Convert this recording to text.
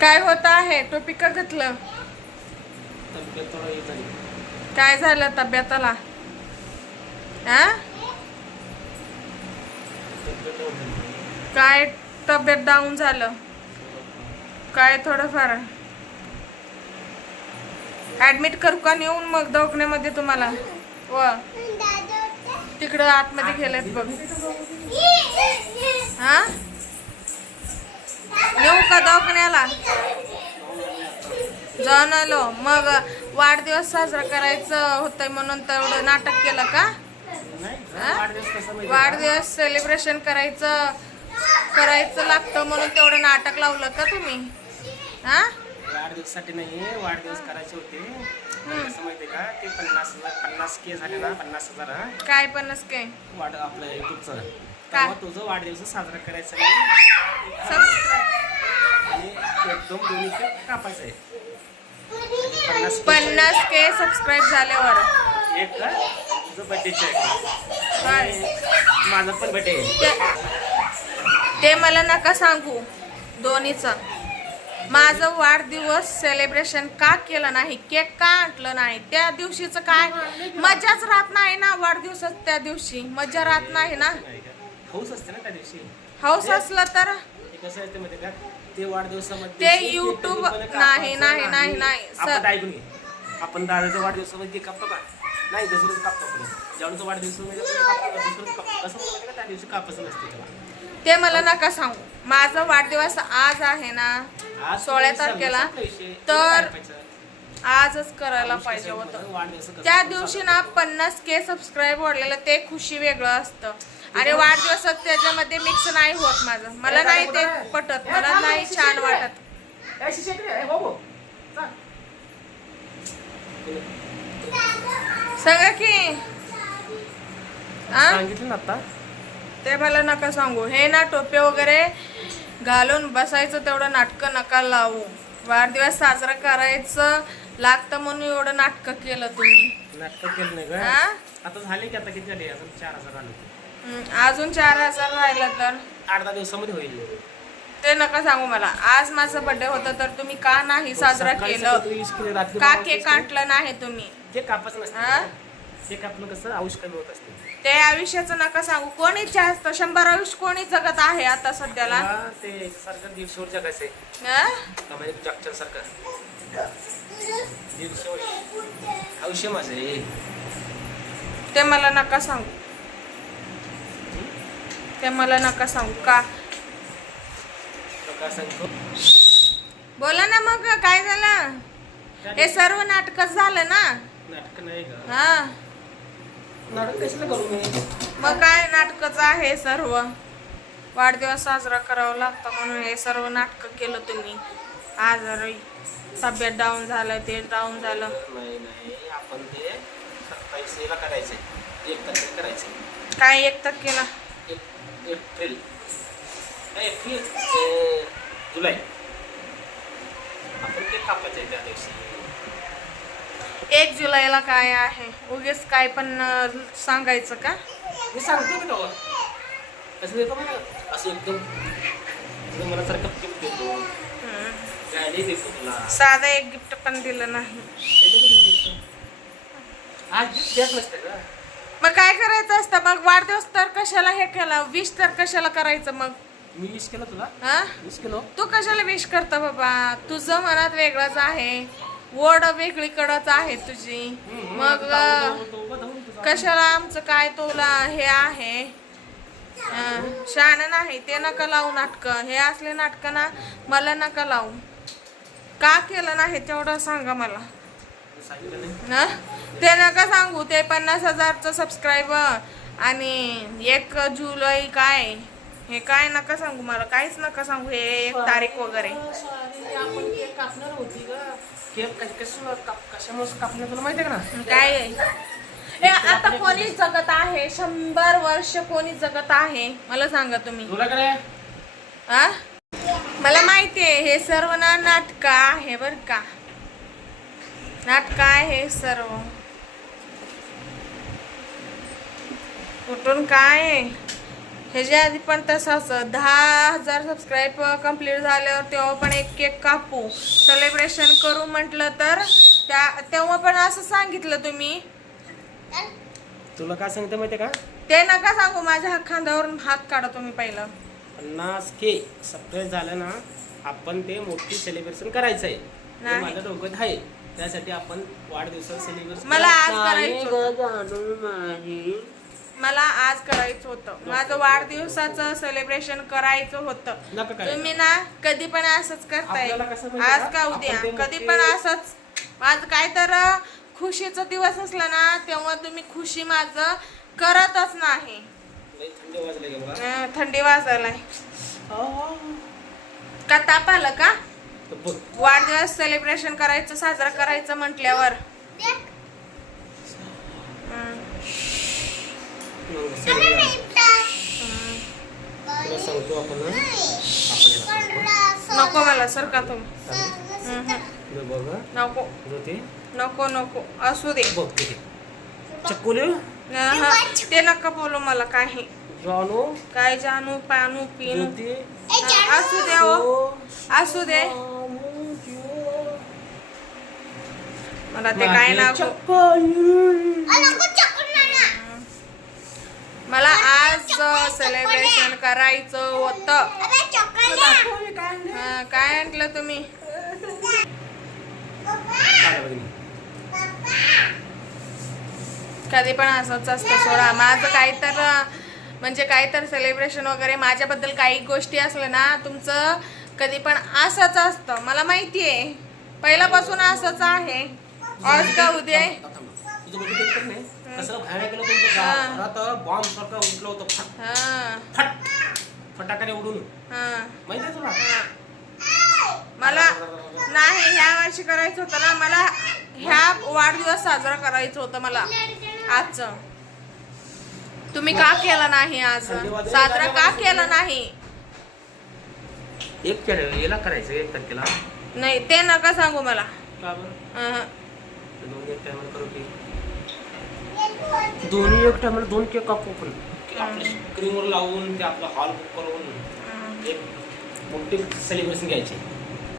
काय होत आहे? टोपी का घेतलं? काय झालं तब्येताला? आ? काय तब्येत डाऊन झालं? काय थोडंफार? ऍडमिट करू का नेऊन मग दवाखान्यामध्ये तुम्हाला? व? तिकडं आतमध्ये गेलेत बघ. हा का दवाखान्याला. जाऊन आलो मग वाढदिवस साजरा करायचं होतंय म्हणून तेवढं नाटक केलं का? नाही? वाढदिवस सेलिब्रेशन करायचं करायचं लागतं म्हणून तेवढं नाटक लावलं का तुम्ही? हा? वाढदिवसासाठी नाही वाढदिवस करायचे होते. का? ते पन्नास हजार पन्नास के झाले ना पन्नास हजार? काय पण काय वाढ आपलं युट्यूबचं तुझं वाढदिवस साजरा करायचा आणि एकदम दोन्ही ते कापायचं आहे. पन्नास के सबस्क्राईब झाल्यावर. एक का? बड्डेचं माझा पण बड्डे ते- मला नका सांगू. दोन्हीचं. माझं वाढदिवस सेलिब्रेशन का केलं नाही? केक का आणलं नाही? त्या दिवशीचं काय? मजाच राहत नाही ना वाढदिवसात त्या दिवशी. मजा राहत नाही ना. हौस असते ना त्या दिवशी. हौस असलं तर ते माहिती का? वाढदिवसामध्ये कापायचं नाही, नाही, नाही, नाही. आपण सर- ऐकून घे. आपण दादाच्या वाढदिवसामध्ये कापतो का नाही दुसरंच कापतो आपण जेवणाचा वाढदिवस कसं त्या दिवशी कापायचं नसते त्याला. ते मला नका सांगू. माझा वाढदिवस आज आहे ना सोळा तारखेला. तर? आजच करायला पाहिजे होतं. त्या दिवशी ना पन्नास के सबस्क्राईब वाढलेलं ते खुशी वेगळं असतं. आणि वाढदिवसात त्याच्यामध्ये मिक्स नाही होत माझं. मला नाही ते पटत. मला नाही छान वाटत. सांगा की? सांगितलं ना आता. ते मला नका सांगू. हे ना टोपे वगैरे घालून बसायचं तेवढं नाटकं नका लावू. वाढदिवस साजरा करायचं लागतं म्हणून एवढं नाटकं केलं तुम्ही. नाटक केलं नाही का हा? आता झाले की आता किती झाले? अजून चार हजार आले. हम्म, अजून चार हजार राहिलं तर. आठ दहा दिवसामध्ये होईल. ते नका सांगू मला. आज माझा बर्थडे होता तर तुम्ही का नाही साजरा सकाळी केलं? सकाळी वीस किलो, रात्री का बारा केक आणलं नाही तुम्ही? ते कापच हा? नसते ते कापलं कसं औष कमी होत असते. ते आयुष्याचं नका सांगू. कोणी जास्त शंभर आयुष्य कोणी जगत आहे आता सध्याला? हा, ते सारखं हा? म्हणजे जगच्या सारखं? माझं आहे ते मला नका सांगू. ते मला नका सांगू. का? सांगतो. बोला ना मग काय झालं? हे सर्व नाटकच झालं ना? नाटक नाही का? हा. नाटक कशाला करू मी? मग काय नाटकच आहे सर्व? वाढदिवस साजरा करावा लागतं म्हणून हे सर्व नाटक केलं तुम्ही. आजारी. तब्येत डाऊन झालं ते डाऊन झालं. नाही नाही आपण ते सत्तावीसला करायचंय. एक तारखेला करायचंय. काय एक तर केलं एक एप्रिल. नाही एप्रिल जुलै. आपण ते कापायचं आहे त्या दिवशी. एक जुलैला काय आहे? उगीच काय पण सांगायचं का? मी सांगतो की तेव्हा कसं देतो मला असं एकदम एकदम मला सारखं गिफ्ट देतो हम्म. गाडी देतो तुला साधं एक गिफ्ट पण दिलं नाही. मग काय करायचं असतं? मग वाढदिवस तर कशाला हे केलं? विश तर कशाला करायचं मग? मी विश केलं तुला? हा? विश केलं? तू कशाला विश करता बाबा? तुझं मनात वेगळंच आहे. ओढ वेगळीकडच आहे तुझी. मग कशाला आमचं काय तुला हे आहे? शहाणं नाही. ते नका लावू नाटक. हे असले नाटक ना मला नका लावू. का केलं नाही तेवढं सांगा मला. ना ते नका सांगू ते पन्नास हजारचं सबस्क्रायबर आणि एक जुलै काय? हे काय नका सांगू मला काहीच नका सांगू हे एक तारीख वगैरे. काय? आहे? हे आता कोणी जगत आहे? शंभर वर्ष कोणी जगत आहे? मला सांगा तुम्ही. तुला काय आ? मला माहिती आहे हे सर्व ना नाटक आहे बर का. नाटक आहे हे सर्व. कुठून काय? ह्याच्या आधी पण तसंच दहा हजार सबस्क्राईब कंप्लीट झाल्यावर तेव्हा पण एक केक कापू. सेलिब्रेशन करू म्हटलं तर त्या तेव्हा पण असं सांगितलं तुम्ही. तुला काय सांगते माहितीये का? ते नका सांगू माझ्या खांद्यावरून हात काढा तुम्ही पहिलं. पन्नास के. सबस्क्राईब झालं ना आपण ते मोठी सेलिब्रेशन करायचं आहे. माझ्या डोक्यात आहे. त्यासाठी आपण वाढदिवसाचं सेलिब्रेशन मला आज करायचं. होतं. मला आज करायचं होतं. माझं वाढदिवसाचं सेलिब्रेशन करायचं होतं. तुम्ही ना कधी पण असंच करताय. आपल्याला कसं माहिती आज का? उद्या कधी पण असंच. माझं काय तर खुशीचा दिवस असला ना तेव्हा तुम्ही खुशी माझं करतच नाही. थंडी वाजायलाय. का ताप आलं का? वाढदिवस सेलिब्रेशन करायचं साजरा करायचं म्हटल्यावर. नको मला सर का तुम्ही? नको. नको नको. असू दे. हं, हं. ते नका बोलू मला काही. जानू काय जानू पानू पिनू ज्योती? हं, असू दे हो. असू दे. मला ते काय नको मला. आज सेलिब्रेशन करायचं होतं. हं, काय म्हटलं तुम्ही? कधी पण असंच असतं सोडा. माझं काही तर म्हणजे काही तर सेलिब्रेशन वगैरे माझ्याबद्दल काही गोष्टी असल्या ना तुमचं कधी पण असंच असतं. मला माहिती आहे पहिल्यापासून असंच आहे. आज का उद्या? उडून. माहिती तुला. मला नाही ह्या वर्षी करायचं होतं ना. मला ह्या वाढदिवस साजरा करायचं होतं मला. आजचं तुम्ही का केलं नाही आज? साजरा का केला नाही? एक केलं याला करायचं एक तारखेला. नाही ते नका सांगू मला. का बरं? अहं. दोन एक टायमाला करू की. दोन्ही एक टायमाला दोन केक कापू पण आपल्या स्क्रीनवर लावून ते आपला हॉल बुक करून एक मोठी सेलिब्रेशन घ्यायची.